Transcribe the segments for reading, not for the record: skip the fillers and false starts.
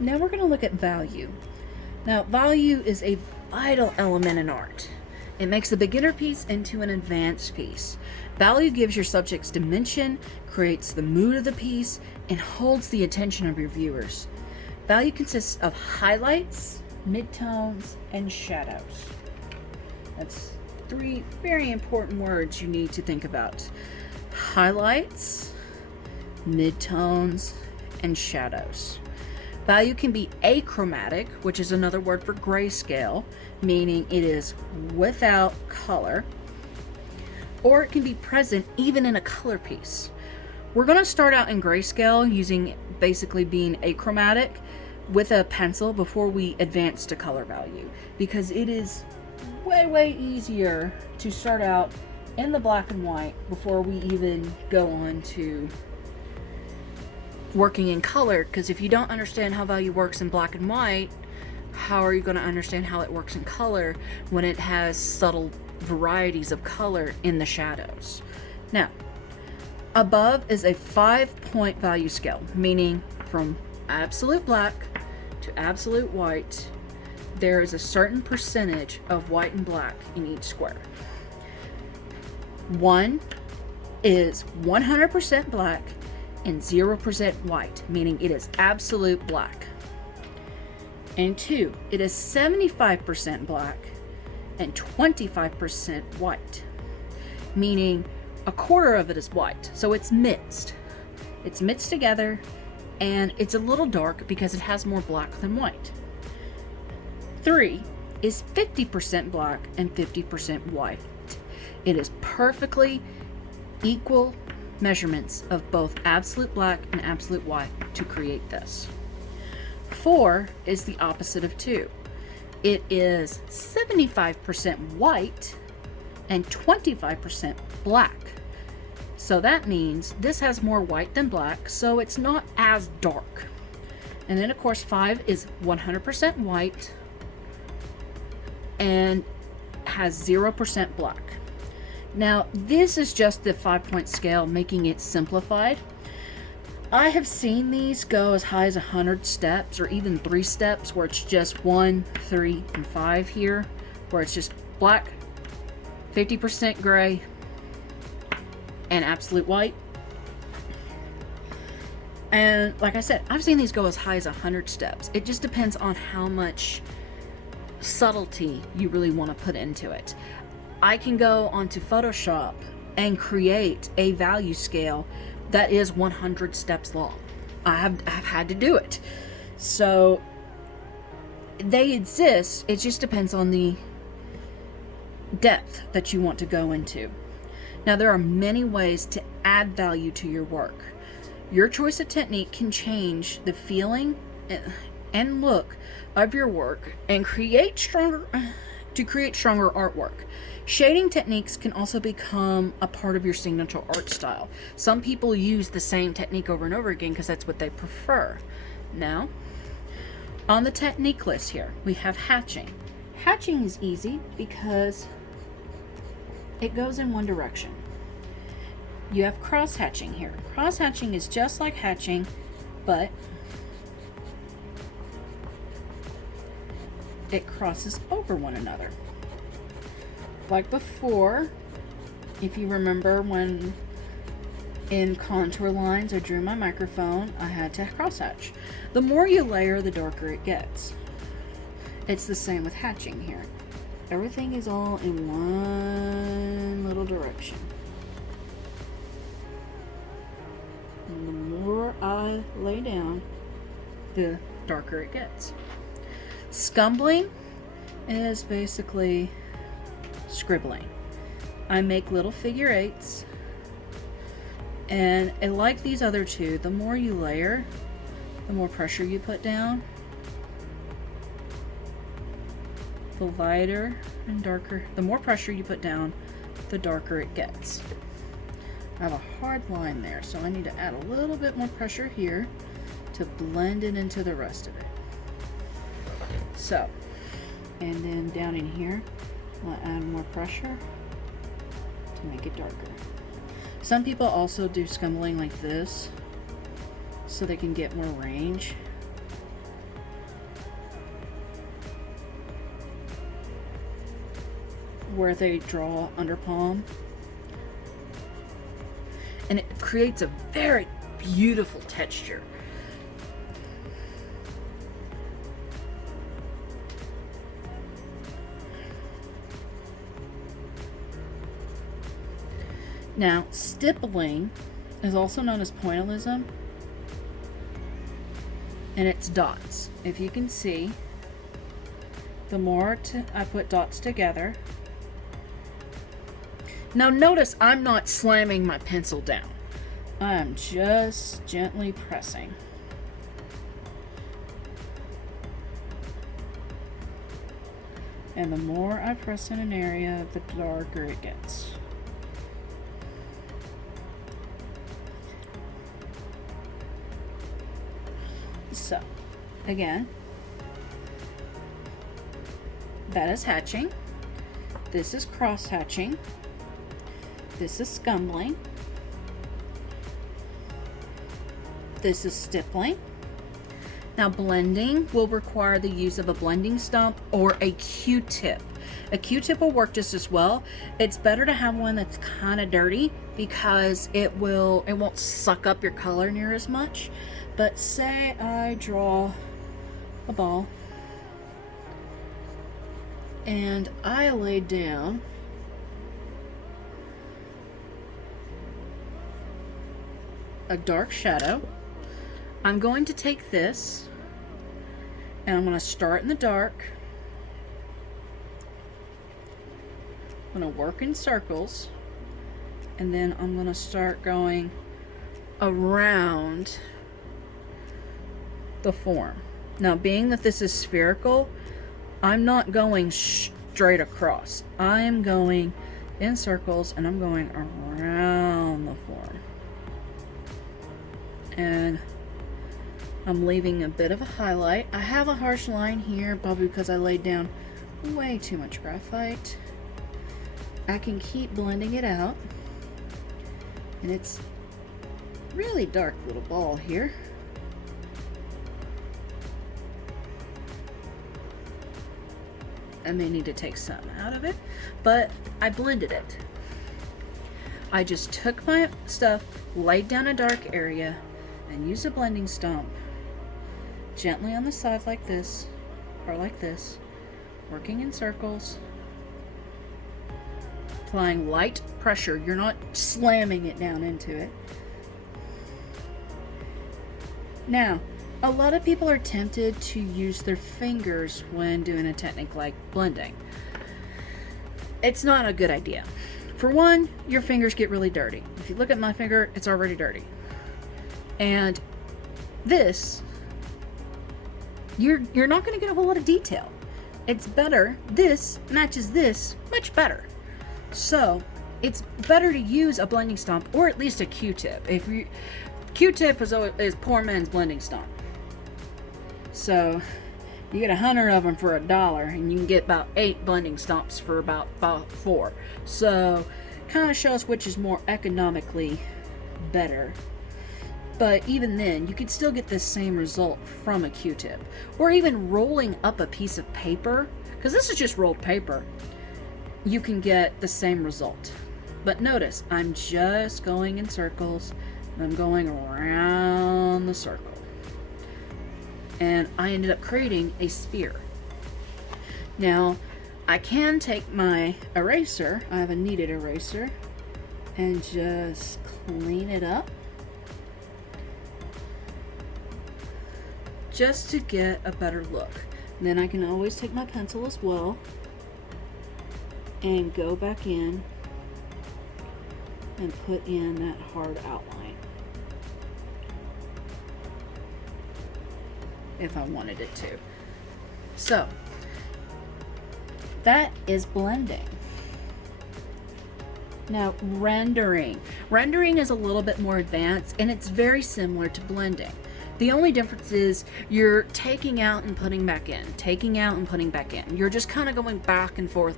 Now we're going to look at value. Now, value is a vital element in art. It makes a beginner piece into an advanced piece. Value gives your subjects dimension, creates the mood of the piece, and holds the attention of your viewers. Value consists of highlights, midtones, and shadows. That's three very important words you need to think about. Highlights, midtones, and shadows. Value can be achromatic, which is another word for grayscale, meaning it is without color, or it can be present even in a color piece. We're going to start out in grayscale using basically being achromatic with a pencil before we advance to color value, because it is way easier to start out in the black and white before we even go on to working in color, because if you don't understand how value works in black and white, how are you going to understand how it works in color when it has subtle varieties of color in the shadows? Now, above is a 5-point value scale, meaning from absolute black to absolute white, there is a certain percentage of white and black in each square. 1 is 100% black and 0% white, meaning it is absolute black. And 2, it is 75% black and 25% white, meaning a quarter of it is white. So it's mixed. It's mixed together, and it's a little dark because it has more black than white. 3 is 50% black and 50% white. It is perfectly equal measurements of both absolute black and absolute white to create this. 4 is the opposite of 2. It is 75% white and 25% black. So that means this has more white than black, so it's not as dark. And then of course 5 is 100% white and has 0% black. Now, this is just the 5-point scale, making it simplified. I have seen these go as high as 100 steps or even 3 steps, where it's just 1, 3, and 5 here, where it's just black, 50% gray, and absolute white. And like I said, I've seen these go as high as 100 steps. It just depends on how much subtlety you really want to put into it. I can go onto Photoshop and create a value scale that is 100 steps long. I've had to do it. So they exist. It just depends on the depth that you want to go into. Now, there are many ways to add value to your work. Your choice of technique can change the feeling and look of your work and create stronger artwork. Shading techniques can also become a part of your signature art style. Some people use the same technique over and over again because that's what they prefer. Now, on the technique list here, we have hatching. Hatching is easy because it goes in one direction. You have cross hatching here. Cross hatching is just like hatching, but it crosses over one another. Like before, if you remember when in contour lines I drew my microphone, I had to crosshatch. The more you layer, the darker it gets. It's the same with hatching here. Everything is all in one little direction. And the more I lay down, the darker it gets. Scumbling is basically scribbling. I make little figure eights, and like these other two, the more you layer, the more pressure you put down, the lighter and darker, the more pressure you put down, the darker it gets. I have a hard line there, so I need to add a little bit more pressure here to blend it into the rest of it. So, and then down in here, I'll add more pressure to make it darker. Some people also do scumbling like this so they can get more range. where they draw under palm. And it creates a very beautiful texture. Now, stippling is also known as pointillism, and it's dots. If you can see, the more I put dots together. Now notice I'm not slamming my pencil down. I'm just gently pressing. And the more I press in an area, the darker it gets. So, again, that is hatching. This is cross hatching. This is scumbling. This is stippling. Now, blending will require the use of a blending stump or a Q-tip. A Q-tip will work just as well. It's better to have one that's kind of dirty because it won't suck up your color near as much. But say I draw a ball and I lay down a dark shadow. I'm going to take this and I'm going to start in the dark. I'm going to work in circles and then I'm going to start going around the form. Now, being that this is spherical, I'm not going straight across. I am going in circles and I'm going around the form. And I'm leaving a bit of a highlight. I have a harsh line here, probably because I laid down way too much graphite. I can keep blending it out. And it's really dark little ball here. I may need to take some out of it, but I blended it. I just took my stuff, laid down a dark area, and used a blending stump gently on the side like this, or like this, working in circles, applying light pressure. You're not slamming it down into it. Now, a lot of people are tempted to use their fingers when doing a technique like blending. It's not a good idea. For one, your fingers get really dirty. If you look at my finger, it's already dirty. And this, you're not going to get a whole lot of detail. It's better. This matches this much better. So it's better to use a blending stump or at least a Q-tip. Q-tip is poor man's blending stump. So you get 100 of them for $1 and you can get about 8 blending stumps for about 4. So kind of shows which is more economically better. But even then, you could still get the same result from a Q-tip. Or even rolling up a piece of paper, because this is just rolled paper, you can get the same result. But notice, I'm just going in circles, and I'm going around the circle. And I ended up creating a sphere. Now, I can take my eraser, I have a kneaded eraser, and just clean it up. Just to get a better look. And then I can always take my pencil as well and go back in and put in that hard outline if I wanted it to. So that is blending. Now, rendering. Rendering is a little bit more advanced and it's very similar to blending. The only difference is you're taking out and putting back in, taking out and putting back in. You're just kind of going back and forth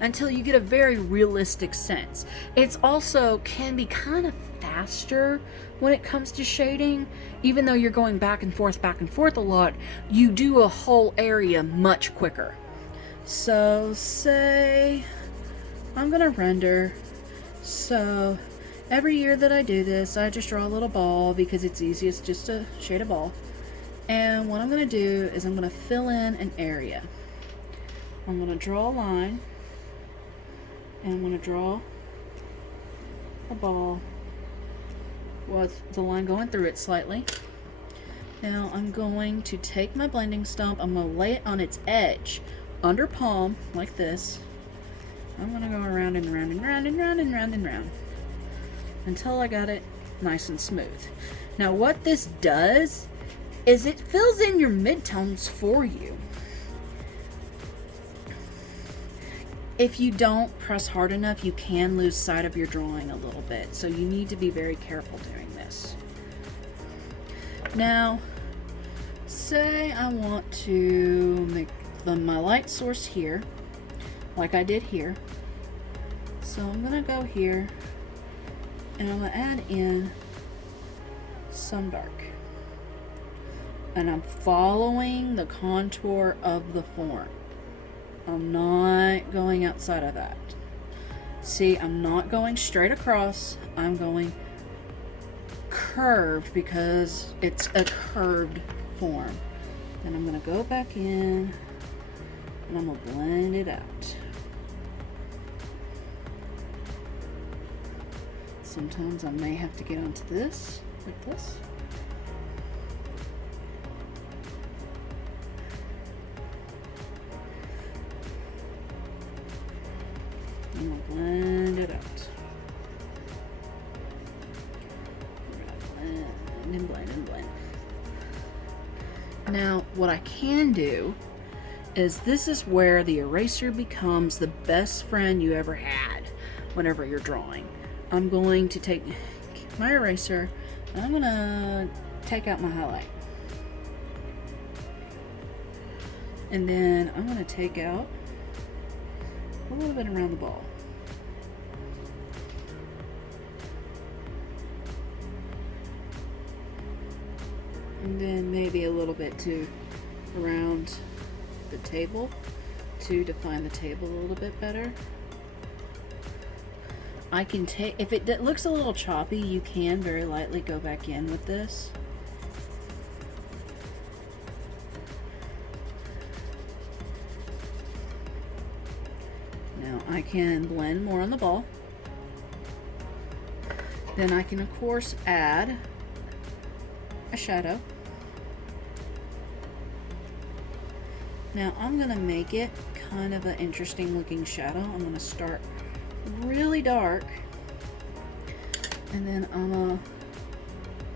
until you get a very realistic sense. It's also can be kind of faster when it comes to shading. Even though you're going back and forth a lot, you do a whole area much quicker. So say I'm gonna render. So every year that I do this, I just draw a little ball because it's easiest just to shade a ball. And what I'm gonna do is I'm gonna fill in an area. I'm gonna draw a line, and I'm gonna draw a ball with the line going through it slightly. Now I'm going to take my blending stump, I'm going to lay it on its edge, under palm, like this. I'm going to go around and round and round and round and round and round until I got it nice and smooth. Now what this does is it fills in your midtones for you. If you don't press hard enough, you can lose sight of your drawing a little bit, so you need to be very careful doing this. Now, say I want to make my light source here, like I did here. So I'm gonna go here, and I'm gonna add in some dark. And I'm following the contour of the form. I'm not going outside of that. See, I'm not going straight across. I'm going curved because it's a curved form. Then I'm going to go back in and I'm going to blend it out. Sometimes I may have to get onto this, like this. I'm going to blend it out. Blend and blend and blend. Now, what I can do is this is where the eraser becomes the best friend you ever had whenever you're drawing. I'm going to take my eraser and I'm going to take out my highlight. And then I'm going to take out a little bit around the ball. And then maybe a little bit too around the table to define the table a little bit better. I can take, if it looks a little choppy, you can very lightly go back in with this. Now I can blend more on the ball. Then I can of course add a shadow. Now I'm going to make it kind of an interesting looking shadow. I'm going to start really dark and then I'm going to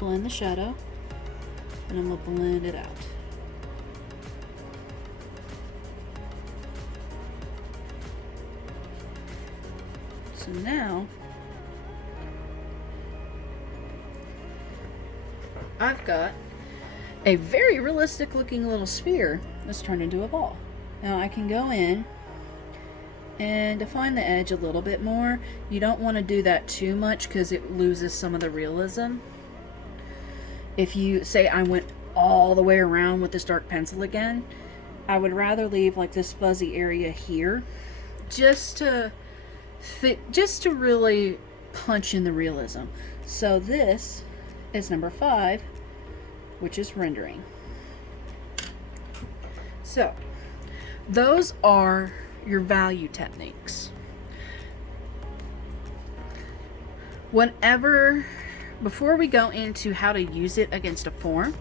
blend the shadow and I'm going to blend it out. So now I've got a very realistic looking little sphere that's turned into a ball. Now I can go in and define the edge a little bit more. You don't want to do that too much because it loses some of the realism. If you say I went all the way around with this dark pencil again, I would rather leave like this fuzzy area here just to fit, just to really punch in the realism. So this is number 5, which is rendering. So those are your value techniques. Before we go into how to use it against a form,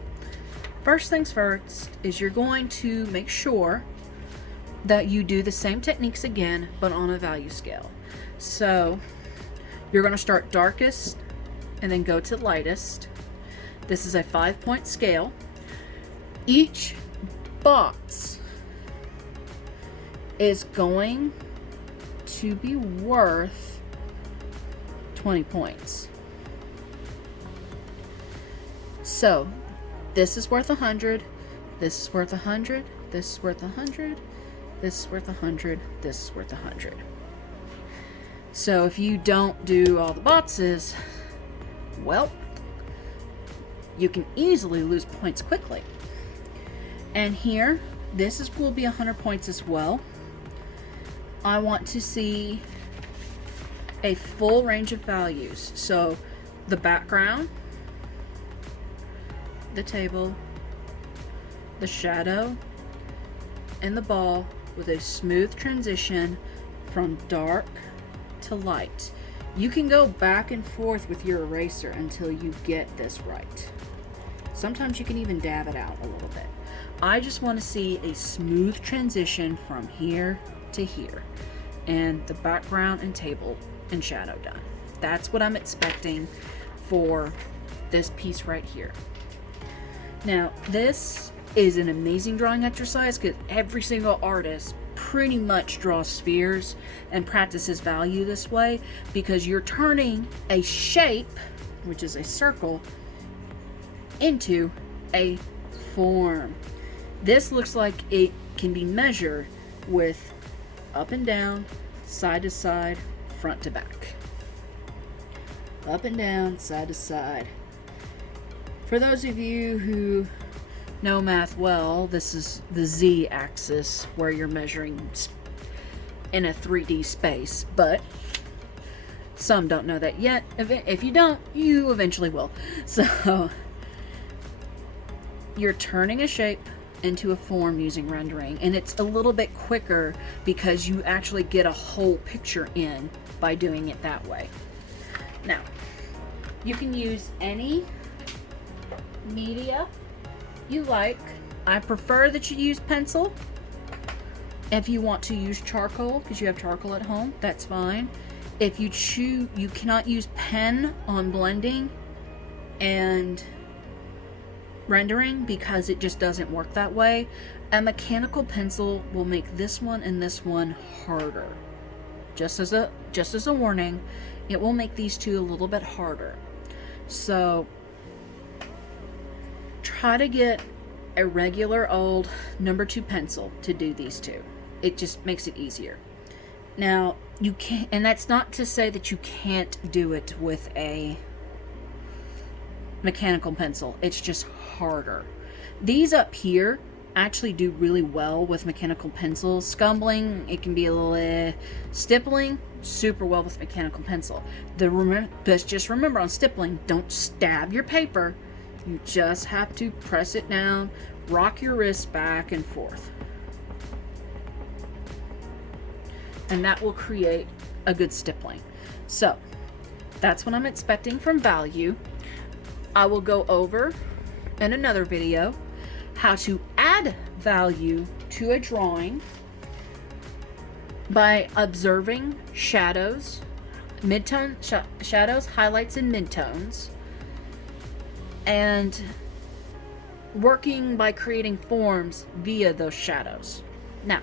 first things first is you're going to make sure that you do the same techniques again, but on a value scale. So you're going to start darkest and then go to lightest. This is a 5-point scale. Each box is going to be worth 20 points. So this is worth 100, this is worth 100, this is worth 100, this is worth 100, this is worth 100. So if you don't do all the boxes, well, you can easily lose points quickly. And here, will be 100 points as well. I want to see a full range of values. So the background, the table, the shadow, and the ball with a smooth transition from dark to light. You can go back and forth with your eraser until you get this right. Sometimes you can even dab it out a little bit. I just want to see a smooth transition from here to here, and the background and table and shadow done. That's what I'm expecting for this piece right here. Now, this is an amazing drawing exercise because every single artist pretty much draws spheres and practices value this way, because you're turning a shape, which is a circle, into a form. This looks like it can be measured with up and down, side to side, front to back. Up and down, side to side. For those of you who know math well, this is the z-axis where you're measuring in a 3D space, but some don't know that yet. If you don't, you eventually will. So you're turning a shape into a form using rendering, and it's a little bit quicker because you actually get a whole picture in by doing it that way. Now, you can use any media you like. I prefer that you use pencil. If you want to use charcoal because you have charcoal at home, that's fine. If you choose, you cannot use pen on blending and rendering because it just doesn't work that way. A mechanical pencil will make this one and this one harder. Just as a warning, it will make these two a little bit harder. So try to get a regular old number 2 pencil to do these two. It just makes it easier. Now, you can't, and that's not to say that you can't do it with a mechanical pencil. It's just harder. These up here actually do really well with mechanical pencils. Scumbling, it can be a little stippling, super well with mechanical pencil. Just remember on stippling, don't stab your paper. You just have to press it down, rock your wrist back and forth. And that will create a good stippling. So that's what I'm expecting from value. I will go over in another video how to add value to a drawing by observing shadows, midtone shadows, highlights, and midtones, and working by creating forms via those shadows. Now,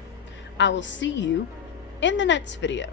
I will see you in the next video.